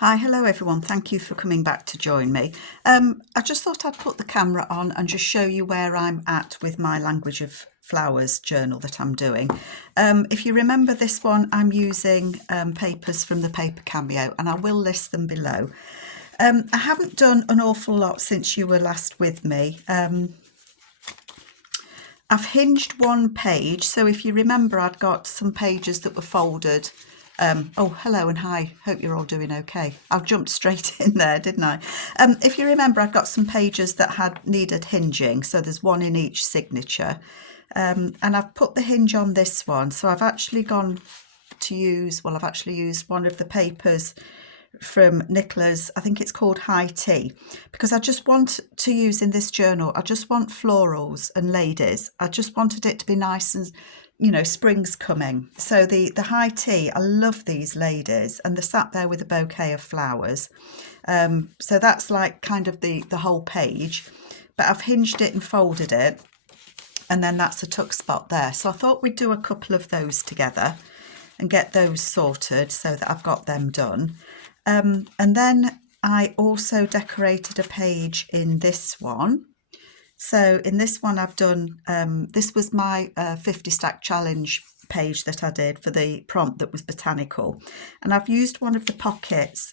Hi, hello everyone. Thank you for coming back to join me. I just thought I'd put the camera on and just show you where I'm at with my Language of Flowers journal that I'm doing. If you remember this one, I'm using papers from the Thepapercameo, and I will list them below. I haven't done an awful lot since you were last with me. I've hinged one page, so if you remember, I'd got some pages that were folded. Oh, hello and hi, hope you're all doing okay. I've jumped straight in there, didn't I? If you remember, I've got some pages that had needed hinging, so there's one in each signature. And I've put the hinge on this one, so I've actually gone to use, well, I've actually used one of the papers from Nicola's, I think it's called High Tea, because I just want to use in this journal, I just want florals and ladies. I just wanted it to be nice and, you know, spring's coming. So the High Tea, I love these ladies, and they're sat there with a bouquet of flowers. So that's like kind of the whole page, but I've hinged it and folded it, and then that's a tuck spot there. So I thought we'd do a couple of those together and get those sorted so that I've got them done. And then I also decorated a page in this one. So in this one I've done, this was my 50 stack challenge page that I did for the prompt that was botanical. And I've used one of the pockets.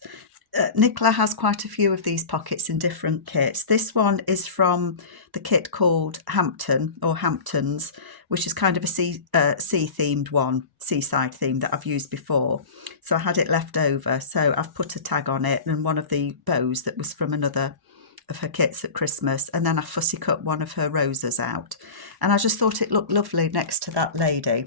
Nicola has quite a few of these pockets in different kits. This one is from the kit called Hampton or Hamptons, which is kind of a sea themed one, seaside theme that I've used before. So I had it left over, so I've put a tag on it and one of the bows that was from another of her kits at Christmas, and then I fussy cut one of her roses out, and I just thought it looked lovely next to that lady.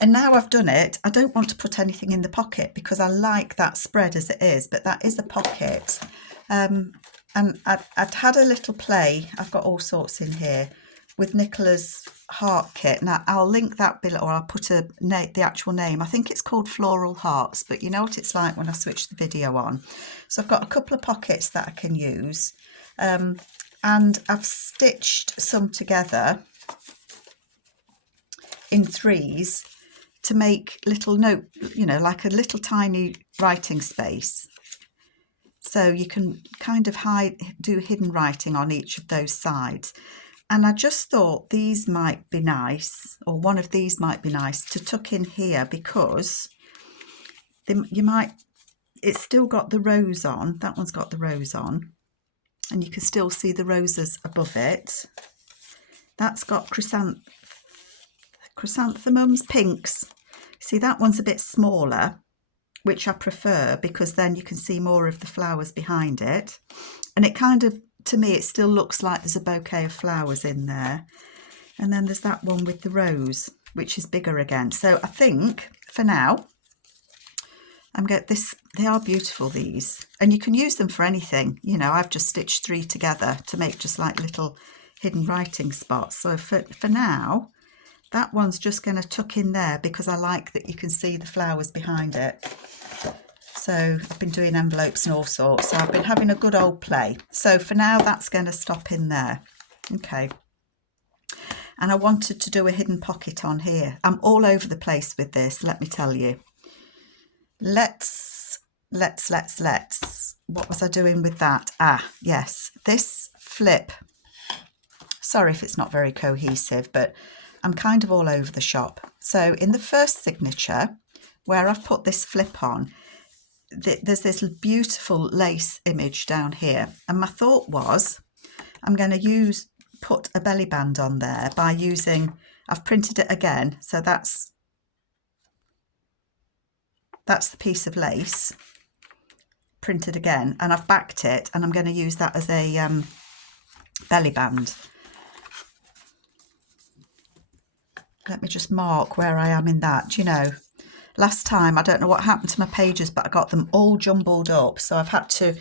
And now I've done it, I don't want to put anything in the pocket because I like that spread as it is, but that is a pocket. And I'd had a little play, I've got all sorts in here, with Nicola's heart kit. Now I'll link that below, or I'll put the actual name. I think it's called Floral Hearts, but you know what it's like when I switch the video on. So I've got a couple of pockets that I can use, and I've stitched some together in threes to make little note, you know, like a little tiny writing space. So you can kind of do hidden writing on each of those sides. And I just thought these might be nice, or one of these might be nice to tuck in here, because it's still got the rose on. That one's got the rose on, and you can still see the roses above it. That's got chrysanthemums, pinks. See, that one's a bit smaller, which I prefer because then you can see more of the flowers behind it. And it kind of, to me, it still looks like there's a bouquet of flowers in there. And then there's that one with the rose, which is bigger again. So I think for now, I'm getting this. They are beautiful, these, and you can use them for anything. You know, I've just stitched three together to make just like little hidden writing spots. So for now, that one's just going to tuck in there because I like that you can see the flowers behind it. So I've been doing envelopes and all sorts. So I've been having a good old play. So for now, that's going to stop in there. Okay. And I wanted to do a hidden pocket on here. I'm all over the place with this, let me tell you. Let's. What was I doing with that? Ah, yes, this flip. Sorry if it's not very cohesive, but I'm kind of all over the shop. So in the first signature, where I've put this flip on, there's this beautiful lace image down here. And my thought was, I'm going to put a belly band on there by using, I've printed it again. So that's the piece of lace printed again, and I've backed it, and I'm going to use that as a belly band. Let me just mark where I am in that. Do you know, last time, I don't know what happened to my pages, but I got them all jumbled up. So I've had to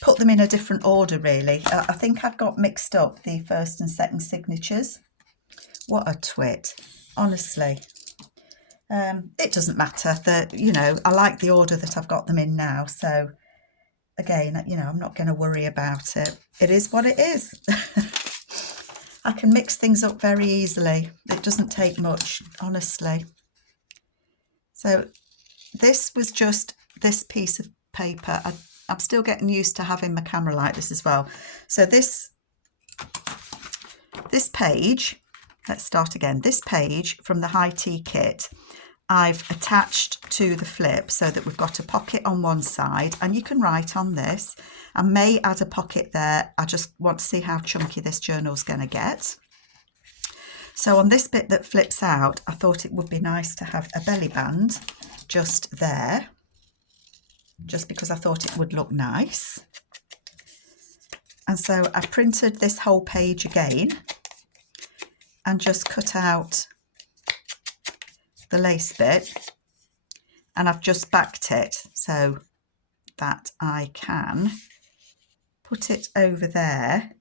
put them in a different order, really. I think I've got mixed up the first and second signatures. What a twit, honestly. It doesn't matter that, you know, I like the order that I've got them in now. So again, you know, I'm not going to worry about it. It is what it is. I can mix things up very easily. It doesn't take much, honestly. So this was just this piece of paper. I'm still getting used to having my camera like this as well. So this page, let's start again. This page from the High Tea kit, I've attached to the flip so that we've got a pocket on one side, and you can write on this. I may add a pocket there. I just want to see how chunky this journal's going to get. So on this bit that flips out, I thought it would be nice to have a belly band just there, just because I thought it would look nice. And so I printed this whole page again and just cut out the lace bit, and I've just backed it so that I can put it over there,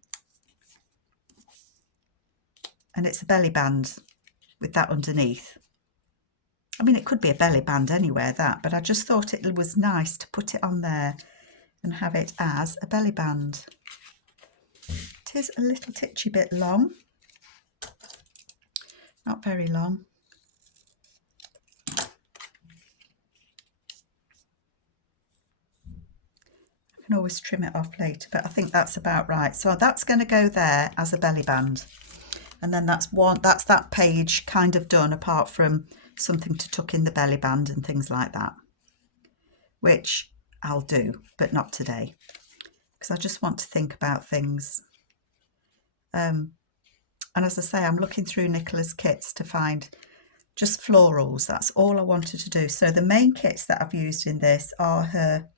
and it's a belly band with that underneath. I mean, it could be a belly band anywhere, that, but I just thought it was nice to put it on there and have it as a belly band. It is a little titchy bit long, not very long. I can always trim it off later, but I think that's about right. So that's going to go there as a belly band, and then that's that page kind of done, apart from something to tuck in the belly band and things like that, which I'll do, but not today, because I just want to think about things. And as I say, I'm looking through Nicola's kits to find just florals. That's all I wanted to do. So the main kits that I've used in this are her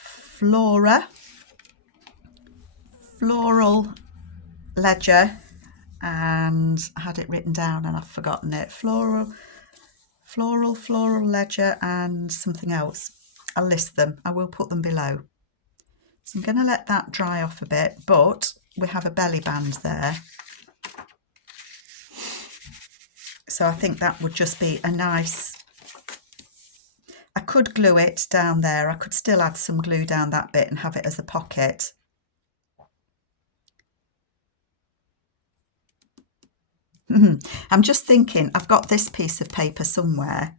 Flora, Floral Ledger, and I had it written down and I've forgotten it. Floral Ledger and something else. I'll list them. I will put them below. So I'm going to let that dry off a bit, but we have a belly band there. So I think that would just be a nice... I could glue it down there. I could still add some glue down that bit and have it as a pocket. I'm just thinking, I've got this piece of paper somewhere,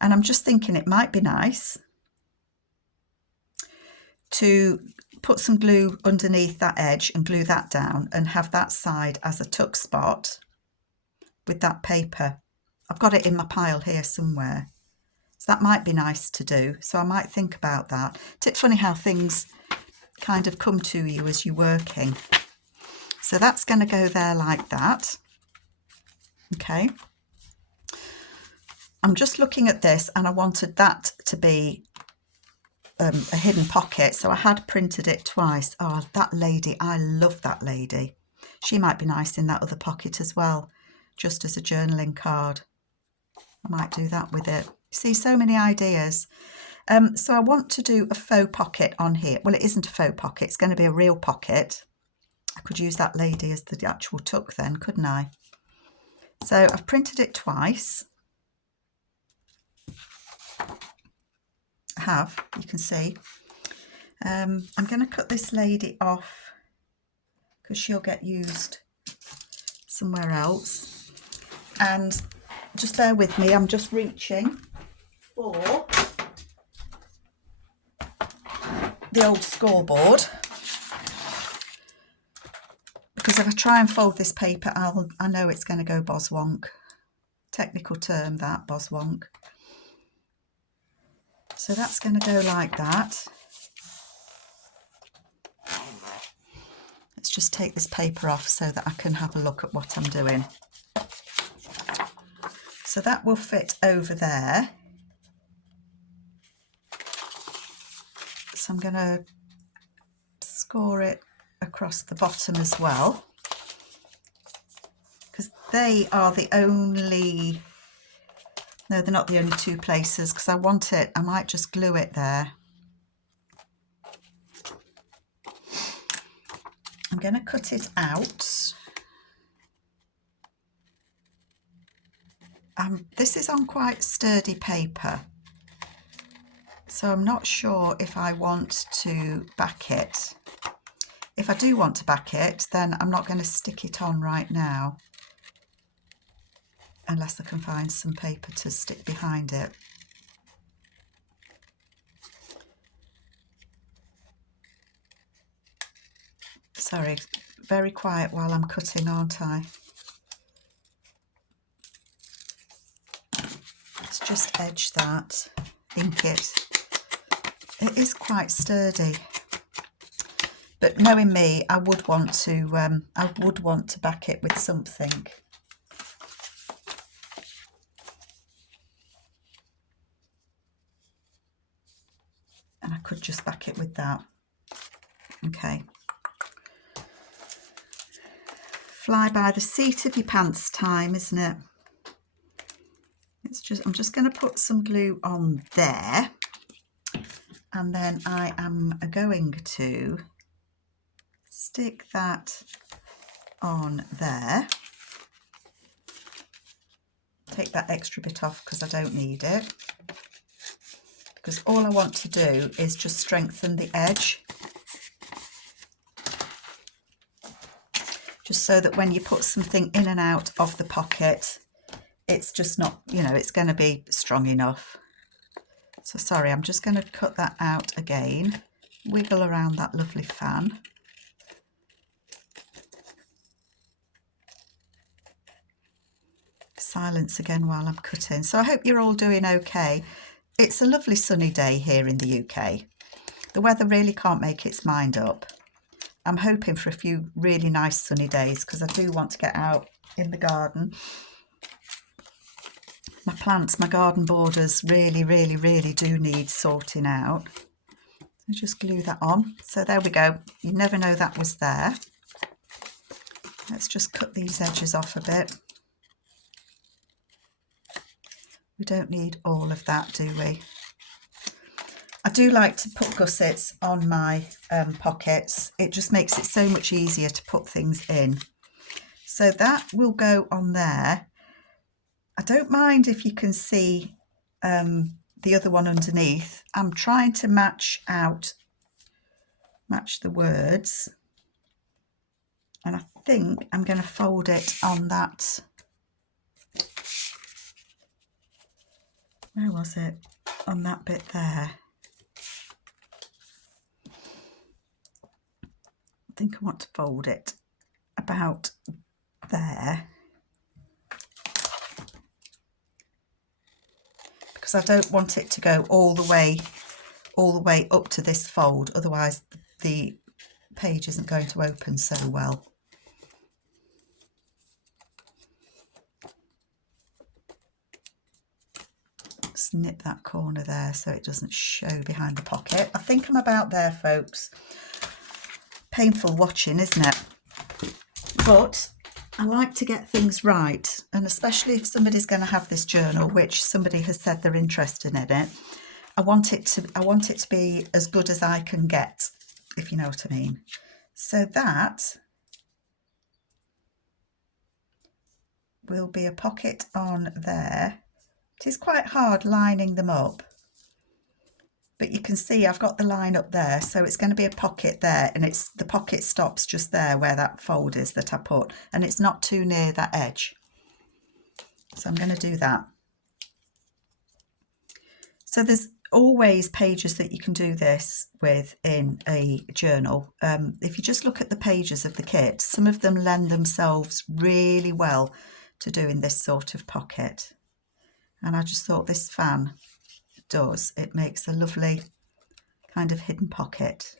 and I'm just thinking it might be nice to put some glue underneath that edge and glue that down and have that side as a tuck spot with that paper. I've got it in my pile here somewhere. So that might be nice to do. So I might think about that. It's funny how things kind of come to you as you're working. So that's going to go there like that. Okay. I'm just looking at this, and I wanted that to be a hidden pocket. So I had printed it twice. Oh, that lady. I love that lady. She might be nice in that other pocket as well, just as a journaling card. I might do that with it. See, so many ideas. So I want to do a faux pocket on here. Well, it isn't a faux pocket. It's going to be a real pocket. I could use that lady as the actual tuck then, couldn't I? So I've printed it twice. I have, you can see. I'm going to cut this lady off because she'll get used somewhere else. And just bear with me, I'm just reaching for the old scoreboard, because if I try and fold this paper, I know it's going to go boswonk. Technical term, that, boswonk. So that's going to go like that. Let's just take this paper off so that I can have a look at what I'm doing. So that will fit over there. So I'm going to score it across the bottom as well, because they are the only... No, they're not the only two places, because I want it, I might just glue it there. I'm going to cut it out. This is on quite sturdy paper, so I'm not sure if I want to back it. If I do want to back it, then I'm not going to stick it on right now, unless I can find some paper to stick behind it. Sorry, very quiet while I'm cutting, aren't I? Let's just edge that, ink it. It is quite sturdy, but knowing me, I would want to back it with something. And I could just back it with that. Okay. Fly by the seat of your pants time, isn't it? I'm just going to put some glue on there, and then I am going to stick that on there. Take that extra bit off because I don't need it, because all I want to do is just strengthen the edge, just so that when you put something in and out of the pocket, it's just not, you know, it's going to be strong enough. So sorry, I'm just going to cut that out again, wiggle around that lovely fan. Silence again while I'm cutting. So I hope you're all doing okay. It's a lovely sunny day here in the UK. The weather really can't make its mind up. I'm hoping for a few really nice sunny days because I do want to get out in the garden. My plants, my garden borders really do need sorting out. So just glue that on. So there we go. You never know that was there. Let's just cut these edges off a bit. We don't need all of that, do we? I do like to put gussets on my pockets. It just makes it so much easier to put things in. So that will go on there. I don't mind if you can see the other one underneath. I'm trying to match the words, and I think I'm going to fold it on that. Where was it? On that bit there. I think I want to fold it about there, because I don't want it to go all the way up to this fold, otherwise the page isn't going to open so well. Snip that corner there so it doesn't show behind the pocket. I think I'm about there, folks. Painful watching, isn't it? But I like to get things right, and especially if somebody's going to have this journal, which somebody has said they're interested in it, I want it to be as good as I can get, if you know what I mean. So that will be a pocket on there. It is quite hard lining them up, but you can see I've got the line up there, so it's going to be a pocket there, and the pocket stops just there where that fold is that I put, and it's not too near that edge. So I'm going to do that. So there's always pages that you can do this with in a journal. If you just look at the pages of the kit, some of them lend themselves really well to doing this sort of pocket. And I just thought this fan does. It makes a lovely kind of hidden pocket.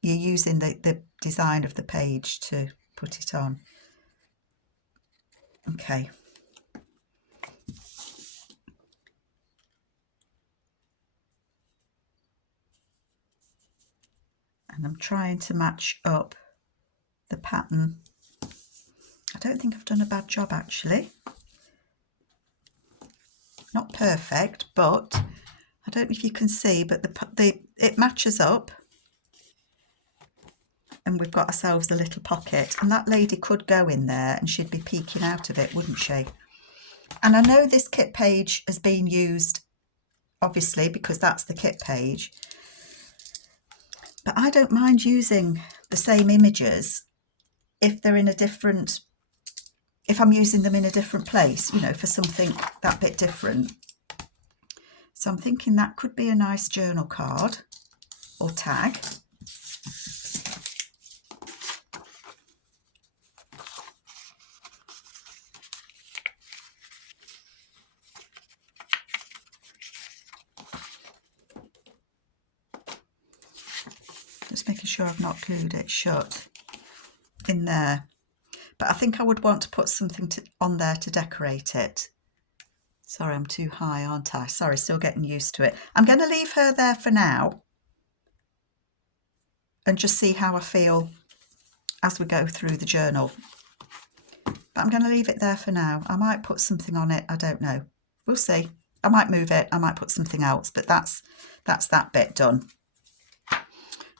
You're using the design of the page to put it on. Okay. And I'm trying to match up the pattern. I don't think I've done a bad job actually. Not perfect, but I don't know if you can see, but it matches up, and we've got ourselves a little pocket, and that lady could go in there and she'd be peeking out of it, wouldn't she? And I know this kit page has been used, obviously, because that's the kit page, but I don't mind using the same images if they're in a different, if I'm using them in a different place, you know, for something that bit different. So I'm thinking that could be a nice journal card or tag. sure I've not glued it shut in there. But I think I would want to put something on there to decorate it. Sorry, I'm too high, aren't I? Sorry, still getting used to it. I'm going to leave her there for now and just see how I feel as we go through the journal. But I'm going to leave it there for now. I might put something on it. I don't know. We'll see. I might move it. I might put something else, but that's that bit done.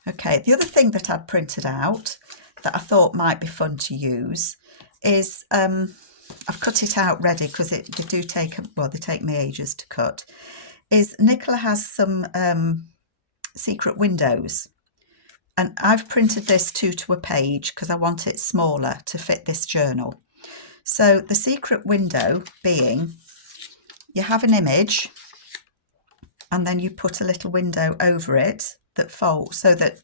Okay, the other thing that I'd printed out that I thought might be fun to use is, I've cut it out ready because they do take, well, they take me ages to cut, is Nicola has some secret windows. And I've printed this 2 to a page because I want it smaller to fit this journal. So the secret window being, you have an image and then you put a little window over it that folds, so that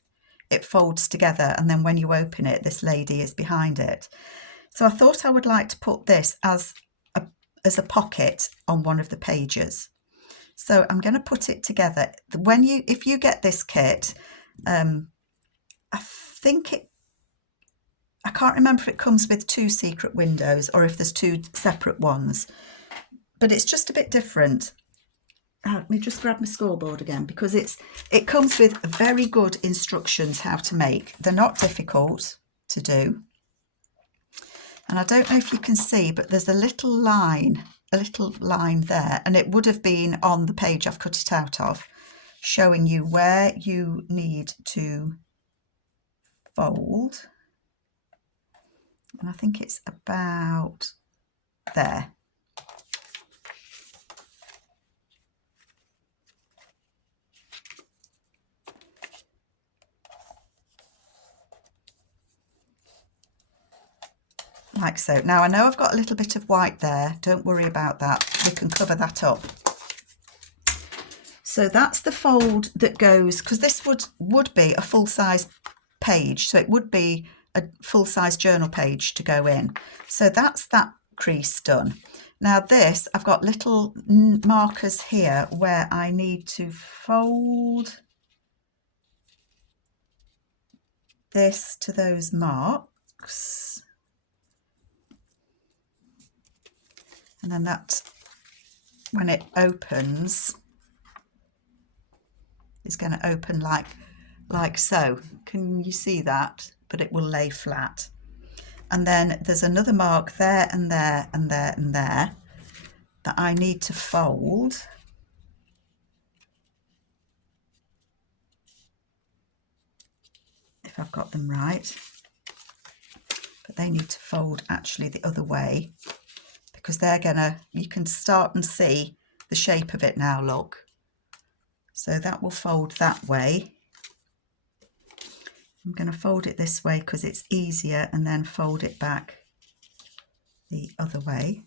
it folds together, and then when you open it, this lady is behind it. So I thought I would like to put this as a pocket on one of the pages. So I'm going to put it together. If you get this kit, I can't remember if it comes with 2 secret windows or if there's 2 separate ones, but it's just a bit different. Let me just grab my scoreboard again, because it comes with very good instructions how to make. They're not difficult to do. And I don't know if you can see, but there's a little line there, and it would have been on the page I've cut it out of, showing you where you need to fold. And I think it's about there. Like so. Now I know I've got a little bit of white there. Don't worry about that. We can cover that up. So that's the fold that goes, because this would be a full-size page. So it would be a full-size journal page to go in. So that's that crease done. Now this, I've got little markers here where I need to fold this to those marks. And then that, when it opens, is going to open like so. Can you see that? But it will lay flat. And then there's another mark there and there and there and there that I need to fold. If I've got them right. But they need to fold actually the other way, because they're gonna, you can start and see the shape of it now, look. So that will fold that way. I'm going to fold it this way because it's easier, and then fold it back the other way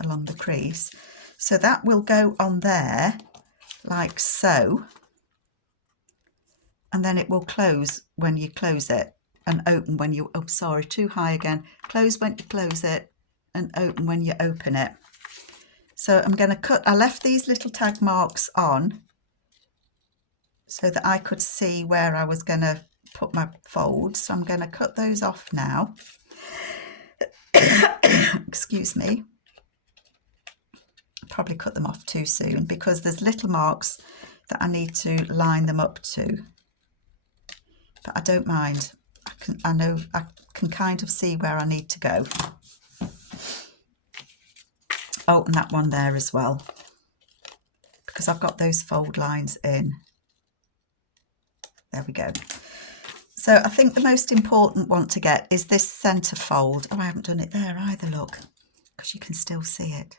along the crease. So that will go on there like so, and then it will close when you close it and open when you, oh sorry, too high again. Close when you close it and open when you open it. So I'm going to cut, I left these little tag marks on so that I could see where I was going to put my folds. So I'm going to cut those off now. Excuse me. Probably cut them off too soon because there's little marks that I need to line them up to. But I don't mind. I know I can kind of see where I need to go. Oh, and that one there as well, because I've got those fold lines in. There we go. So I think the most important one to get is this centre fold. Oh, I haven't done it there either, look, because you can still see it.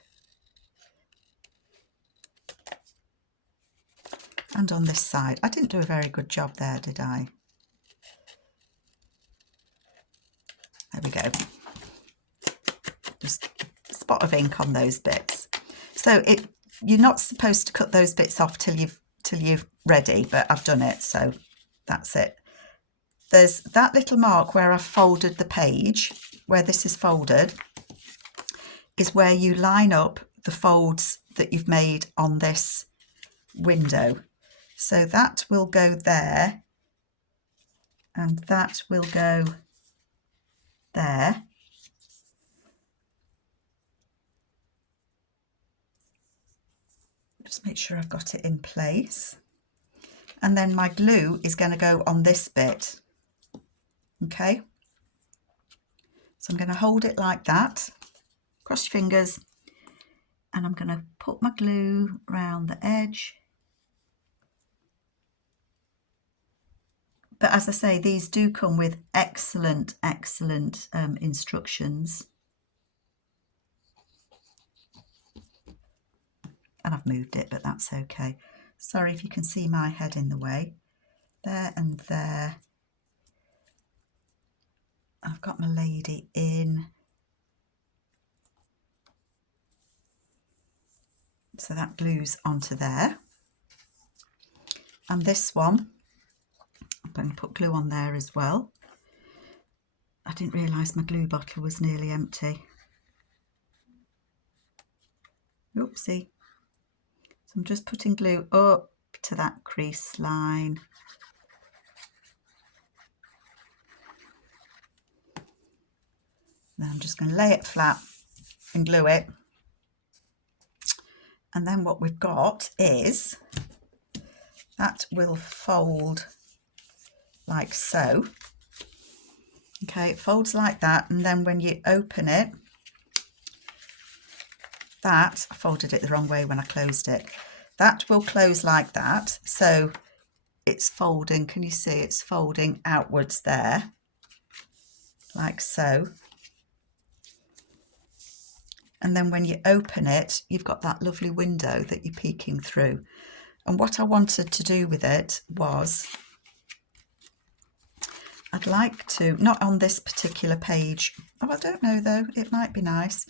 And on this side. I didn't do a very good job there, did I? There we go. Just a spot of ink on those bits. So you're not supposed to cut those bits off till you're ready, but I've done it, so that's it. There's that little mark where I've folded the page, where this is folded, is where you line up the folds that you've made on this window. So that will go there, and that will go there. Just make sure I've got it in place. And then my glue is going to go on this bit. Okay. So I'm going to hold it like that. Cross your fingers. And I'm going to put my glue around the edge. But as I say, these do come with excellent, excellent instructions. And I've moved it, but that's okay. Sorry if you can see my head in the way. There and there. I've got my lady in. So that glues onto there. And this one, I'm going to put glue on there as well. I didn't realise my glue bottle was nearly empty. Oopsie. So I'm just putting glue up to that crease line. Then I'm just going to lay it flat and glue it. And then what we've got is that will fold like so. Okay, it folds like that, and then when you open it, I folded it the wrong way when I closed it. That will close like that, so it's folding. Can you see it's folding outwards there, like so. And then when you open it, you've got that lovely window that you're peeking through. And what I wanted to do with it was, I'd like to, not on this particular page, oh, I don't know though, it might be nice,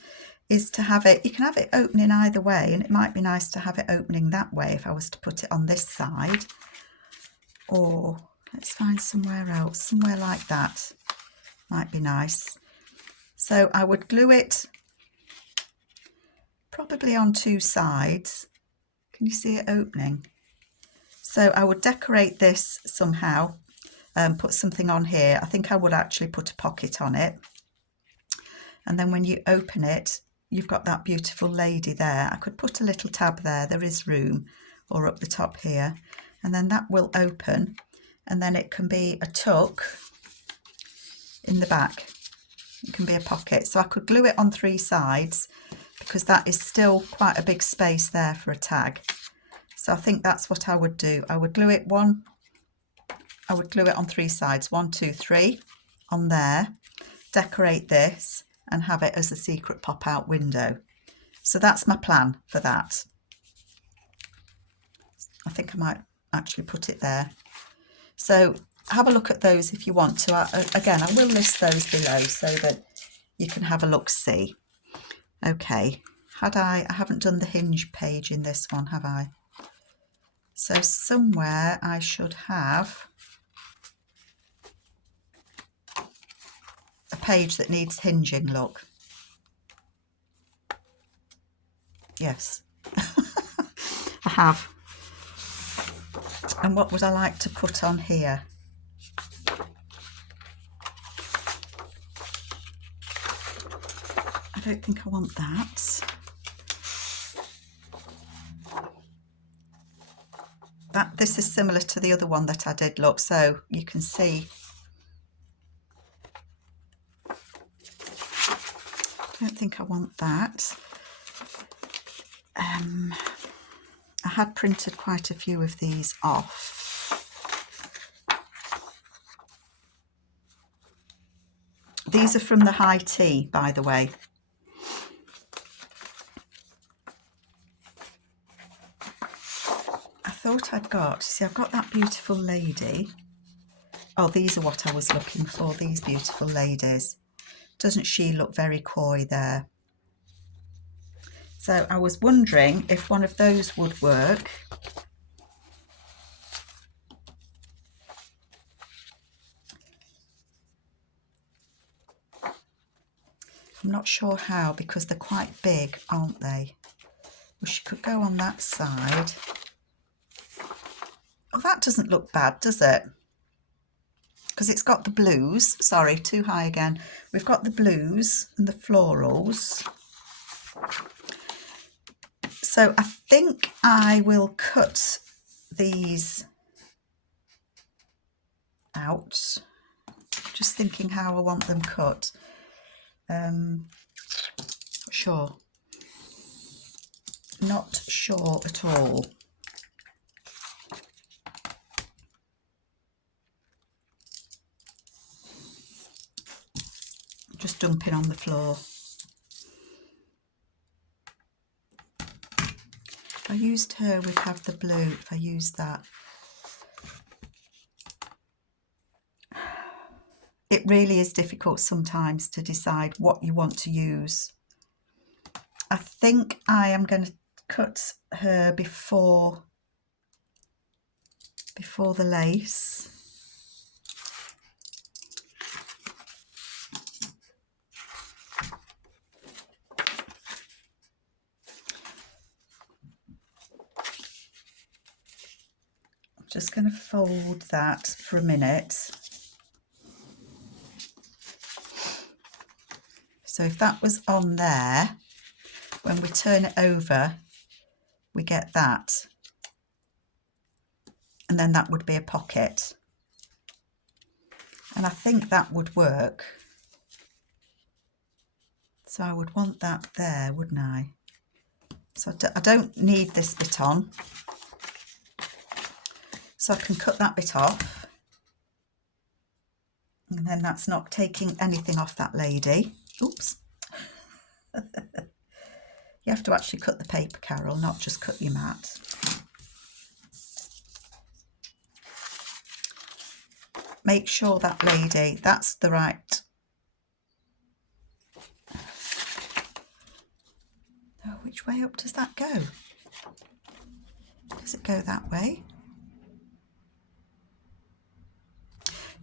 is to have it, you can have it opening either way, and it might be nice to have it opening that way if I was to put it on this side. Or let's find somewhere else, somewhere like that might be nice. So I would glue it probably on two sides. Can you see it opening? So I would decorate this somehow, put something on here. I think I would actually put a pocket on it. And then when you open it, you've got that beautiful lady there. I could put a little tab there, there is room, or up the top here. And then that will open, and then it can be a tuck in the back. It can be a pocket. So I could glue it on three sides, because that is still quite a big space there for a tag. So I think that's what I would do. I would glue it on three sides, 1, 2, 3 on there, decorate this and have it as a secret pop-out window. So that's my plan for that. I think I might actually put it there. So have a look at those if you want to. Again, I will list those below so that you can have a look-see. Okay, I haven't done the hinge page in this one, have I? So somewhere I should have a page that needs hinging, look. Yes, I have. And what would I like to put on here? I don't think I want that. This is similar to the other one that I did, look, so you can see. I don't think I want that. I had printed quite a few of these off. These are from the High Tea, by the way. I thought I'd got, see, I've got that beautiful lady. Oh, these are what I was looking for, these beautiful ladies. Doesn't she look very coy there? So I was wondering if one of those would work. I'm not sure how, because they're quite big, aren't they? Well, she could go on that side. Oh, that doesn't look bad, does it? Because it's got the blues. Sorry, too high again. We've got the blues and the florals. So I think I will cut these out. Just thinking how I want them cut. Sure. Not sure at all. Just dumping on the floor. If I used her, we'd have the blue. If I use that. It really is difficult sometimes to decide what you want to use. I think I am going to cut her before the lace. I'm just going to fold that for a minute. So if that was on there, when we turn it over, we get that. And then that would be a pocket. And I think that would work. So I would want that there, wouldn't I? So I don't need this bit on. So I can cut that bit off. And then that's not taking anything off that lady. Oops. You have to actually cut the paper, Carol, not just cut your mat. Make sure that lady, that's the right. Oh, which way up does that go? Does it go that way?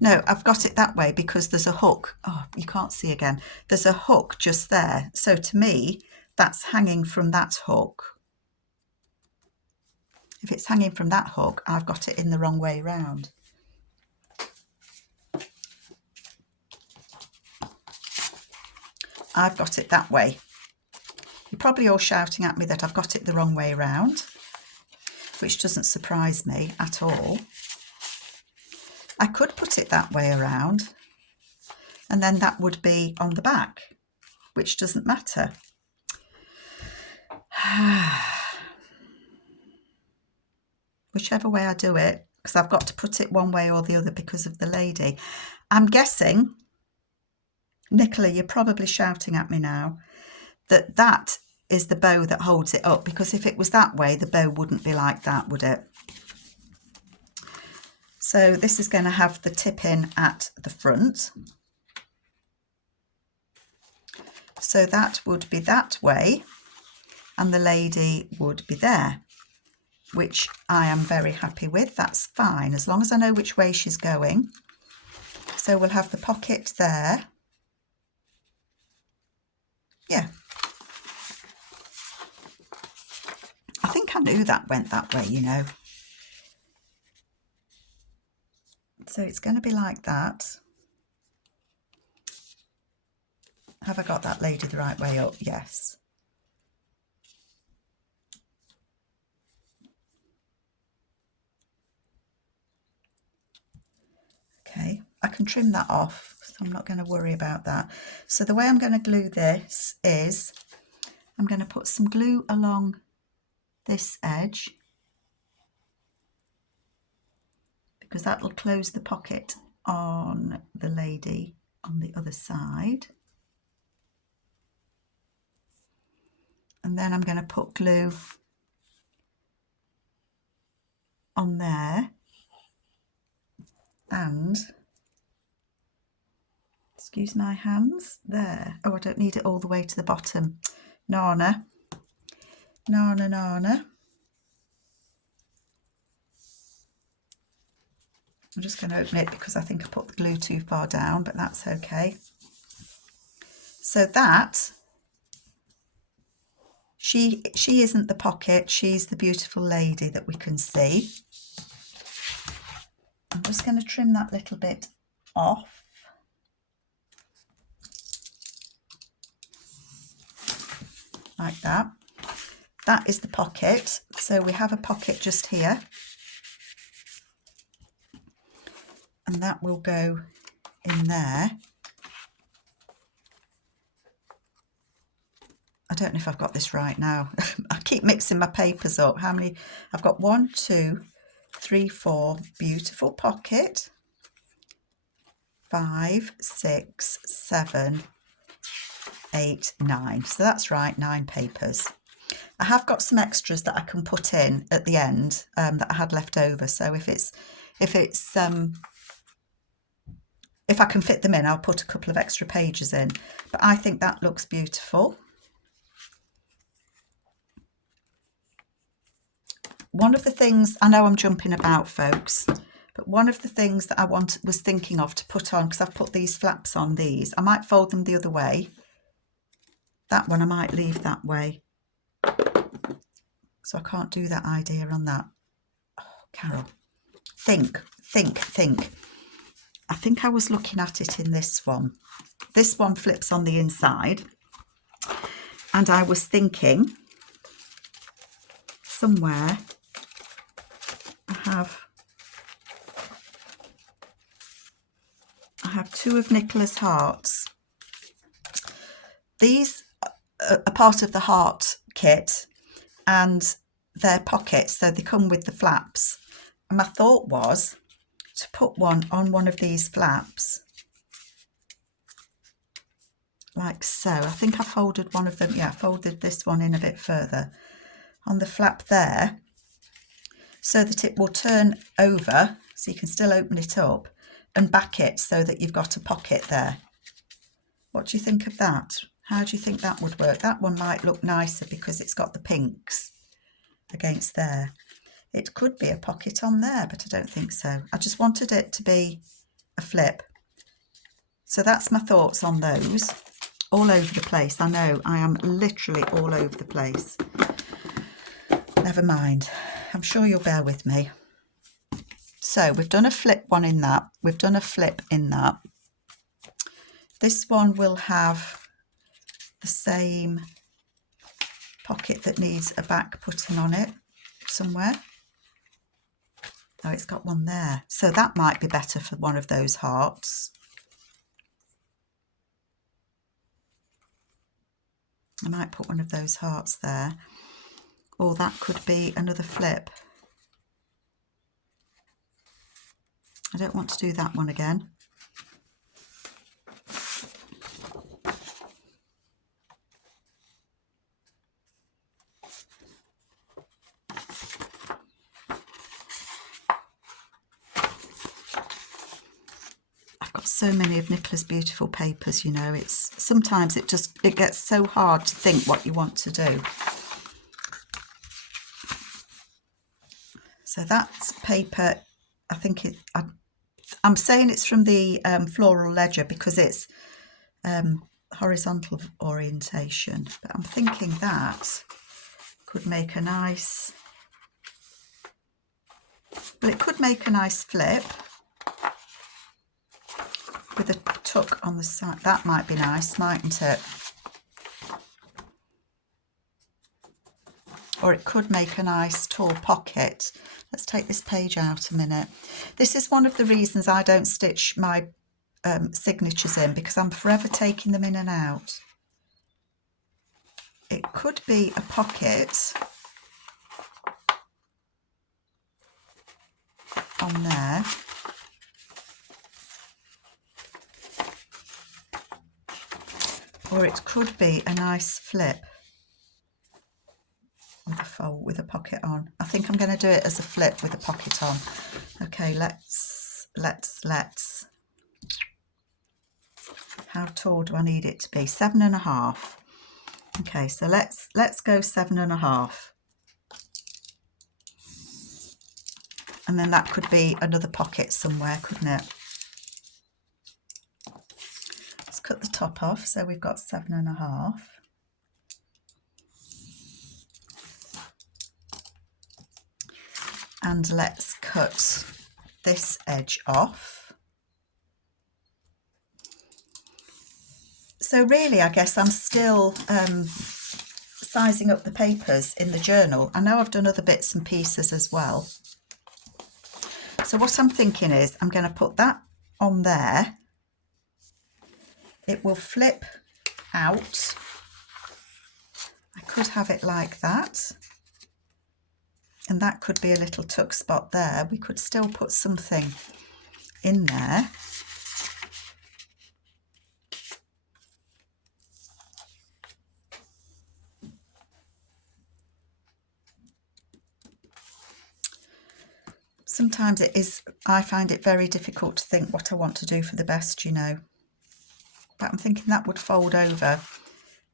No, I've got it that way because there's a hook. Oh, you can't see again. There's a hook just there. So to me, that's hanging from that hook. If it's hanging from that hook, I've got it in the wrong way round. I've got it that way. You're probably all shouting at me that I've got it the wrong way round, which doesn't surprise me at all. I could put it that way around, and then that would be on the back, which doesn't matter. Whichever way I do it, because I've got to put it one way or the other because of the lady. I'm guessing, Nicola, you're probably shouting at me now, that that is the bow that holds it up, because if it was that way, the bow wouldn't be like that, would it? So this is going to have the tip in at the front. So that would be that way, and the lady would be there, which I am very happy with. That's fine, as long as I know which way she's going. So we'll have the pocket there. Yeah. I think I knew that went that way, you know. So it's going to be like that. Have I got that lady the right way up? Yes. Okay, I can trim that off, so I'm not going to worry about that. So the way I'm going to glue this is I'm going to put some glue along this edge, because that will close the pocket on the lady on the other side. And then I'm going to put glue on there, and excuse my hands there. Oh, I don't need it all the way to the bottom. Nana, Nana, Nana. I'm just going to open it because I think I put the glue too far down, but that's okay. So that, she isn't the pocket, she's the beautiful lady that we can see. just going to trim that little bit off. Like that. That is the pocket. So we have a pocket just here. And that will go in there. I don't know if I've got this right now. I keep mixing my papers up. How many? I've got 1, 2, 3, 4. Beautiful pocket. 5, 6, 7, 8, 9. So that's right, 9 papers. I have got some extras that I can put in at the end that I had left over. So if I can fit them in, I'll put a couple of extra pages in. But I think that looks beautiful. One of the things, I know I'm jumping about, folks, but one of the things that I was thinking of to put on, because I've put these flaps on these, I might fold them the other way. That one I might leave that way. So I can't do that idea on that. Oh, Carol, think. I think I was looking at it in this one. This one flips on the inside. And I was thinking somewhere I have 2 of Nicola's hearts. These are part of the heart kit and they're pockets, so they come with the flaps. And my thought was to put one on one of these flaps, like so. I think I folded one of them. Yeah, I folded this one in a bit further on the flap there, so that it will turn over, so you can still open it up, and back it so that you've got a pocket there. What do you think of that? How do you think that would work? That one might look nicer because it's got the pinks against there. It could be a pocket on there, but I don't think so. I just wanted it to be a flip. So that's my thoughts on those. All over the place. I know, I am literally all over the place. Never mind. I'm sure you'll bear with me. So we've done a flip one in that. We've done a flip in that. This one will have the same pocket that needs a back putting on it somewhere. Oh, it's got one there. So that might be better for one of those hearts. I might put one of those hearts there. Or that could be another flip. I don't want to do that one again. So many of Nicola's beautiful papers, you know, it's sometimes it gets so hard to think what you want to do. So that's paper. I think I'm saying it's from the Floral Ledger because it's horizontal orientation, but I'm thinking that could make a nice, well, it could make a nice flip with a tuck on the side. That might be nice, mightn't it? Or it could make a nice tall pocket. Let's take this page out a minute. This is one of the reasons I don't stitch my signatures in, because I'm forever taking them in and out. It could be a pocket on there. Or it could be a nice flip with a fold with a pocket on. I think I'm going to do it as a flip with a pocket on. Okay, let's. How tall do I need it to be? 7.5. Okay, so let's go 7.5. And then that could be another pocket somewhere, couldn't it? Let's cut the top off. So we've got 7.5. And let's cut this edge off. So really, I guess I'm still sizing up the papers in the journal. I know I've done other bits and pieces as well. So what I'm thinking is I'm going to put that on there. It will flip out. I could have it like that. And that could be a little tuck spot there. We could still put something in there. Sometimes it is, I find it very difficult to think what I want to do for the best, you know. But I'm thinking that would fold over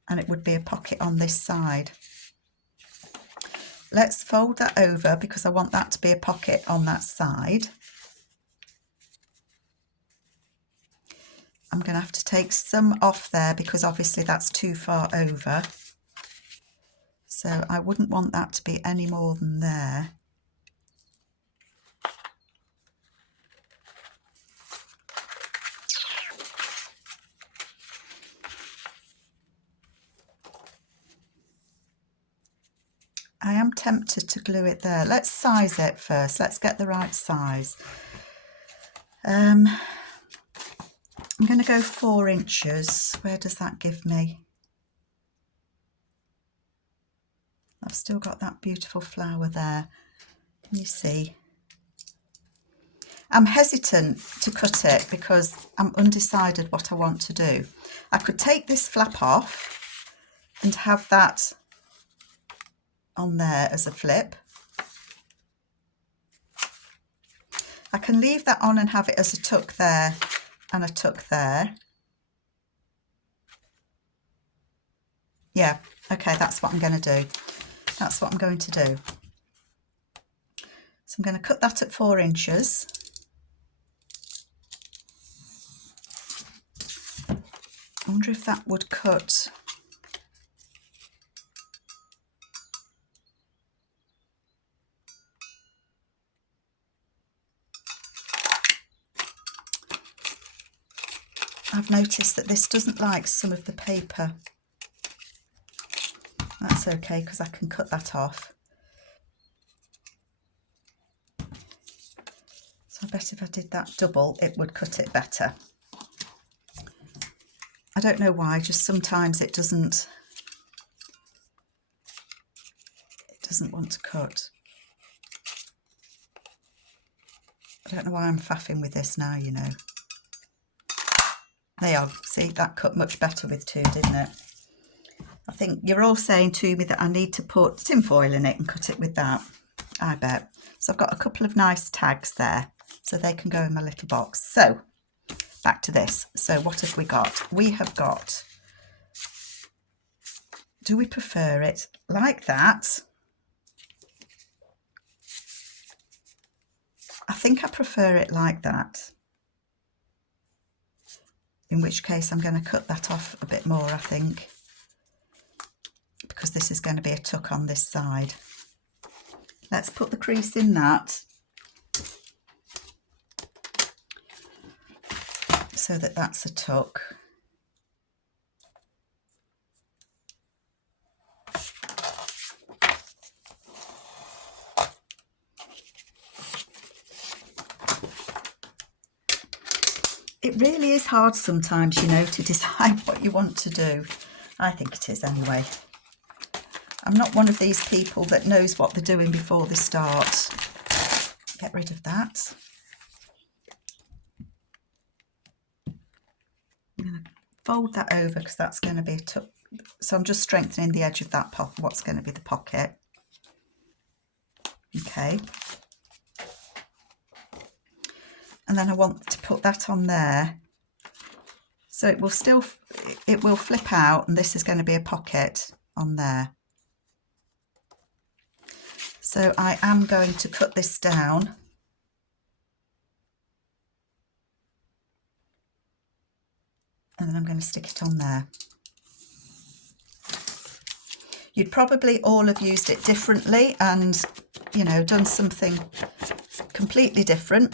and it would be a pocket on this side. Let's fold that over because I want that to be a pocket on that side. I'm going to have to take some off there because obviously that's too far over. So I wouldn't want that to be any more than there. I am tempted to glue it there. Let's size it first. Let's get the right size. I'm going to go 4 inches. Where does that give me? I've still got that beautiful flower there. Can you see? I'm hesitant to cut it because I'm undecided what I want to do. I could take this flap off and have that on there as a flip. I can leave that on and have it as a tuck there and a tuck there. Yeah, okay, that's what I'm going to do. That's what I'm going to do. So I'm going to cut that at 4 inches. I wonder if that would cut. I've noticed that this doesn't like some of the paper. That's okay because I can cut that off. So I bet if I did that double, it would cut it better. I don't know why, just sometimes it doesn't want to cut. I don't know why I'm faffing with this now, you know. There you are. See, that cut much better with 2, didn't it? I think you're all saying to me that I need to put tin foil in it and cut it with that. I bet. So I've got a couple of nice tags there, so they can go in my little box. So back to this. So what have we got? We have got, do we prefer it like that? I think I prefer it like that. In which case I'm going to cut that off a bit more, I think, because this is going to be a tuck on this side. Let's put the crease in that so that that's a tuck. It really is hard sometimes, you know, to decide what you want to do. I think it is anyway. I'm not one of these people that knows what they're doing before they start. Get rid of that. I'm going to fold that over because that's going to be a tuck. So I'm just strengthening the edge of that what's going to be the pocket. Okay. And then I want to put that on there. So it will flip out, and this is going to be a pocket on there. So I am going to cut this down. And then I'm going to stick it on there. You'd probably all have used it differently and, you know, done something completely different,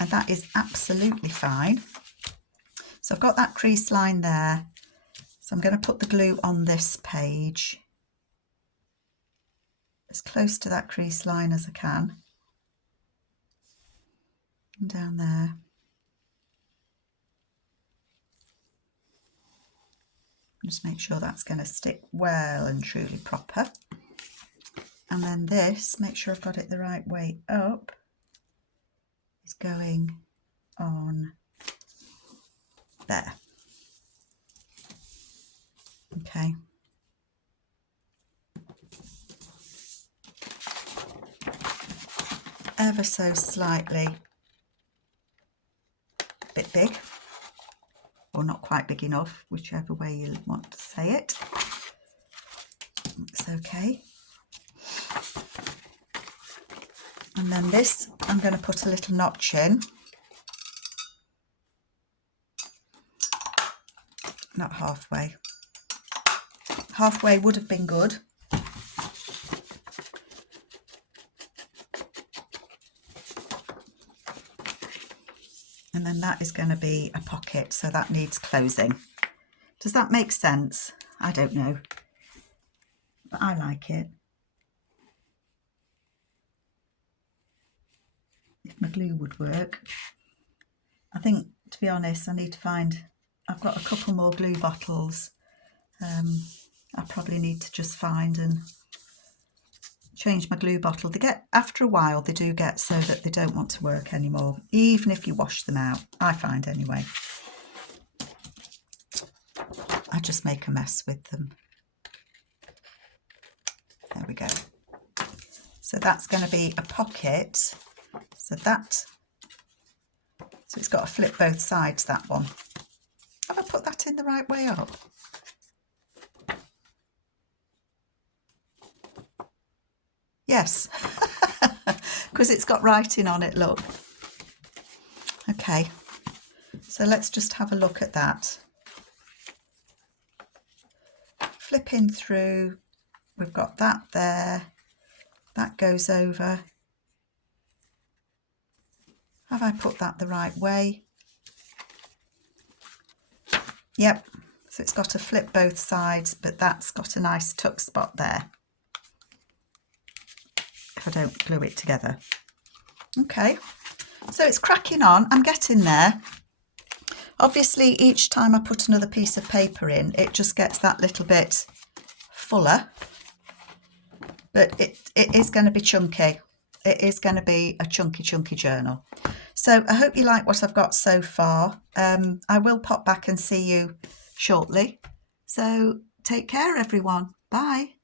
and that is absolutely fine. So I've got that crease line there. So I'm going to put the glue on this page as close to that crease line as I can. And down there. Just make sure that's going to stick well and truly proper. And then this, make sure I've got it the right way up, is going on there. Okay. Ever so slightly a bit big, or not quite big enough, whichever way you want to say it. It's okay. And then this, I'm going to put a little notch in. Not halfway. Halfway would have been good. And then that is going to be a pocket, so that needs closing. Does that make sense? I don't know, but I like it. If my glue would work. I think, to be honest, I need to find, I've got a couple more glue bottles. I probably need to just find and change my glue bottle. They get, after a while, they do get so that they don't want to work anymore, even if you wash them out, I find anyway. I just make a mess with them. There we go. So that's going to be a pocket. So it's got to flip both sides, that one. Have I put that in the right way up? Yes, because it's got writing on it, look. Okay, so let's just have a look at that. Flipping through, we've got that there, that goes over. Have I put that the right way? Yep, so it's got to flip both sides, but that's got a nice tuck spot there. If I don't glue it together. Okay, so it's cracking on, I'm getting there. Obviously, each time I put another piece of paper in, it just gets that little bit fuller, but it is going to be chunky. It is going to be a chunky journal. So I hope you like what I've got so far. I will pop back and see you shortly. So take care, everyone. Bye.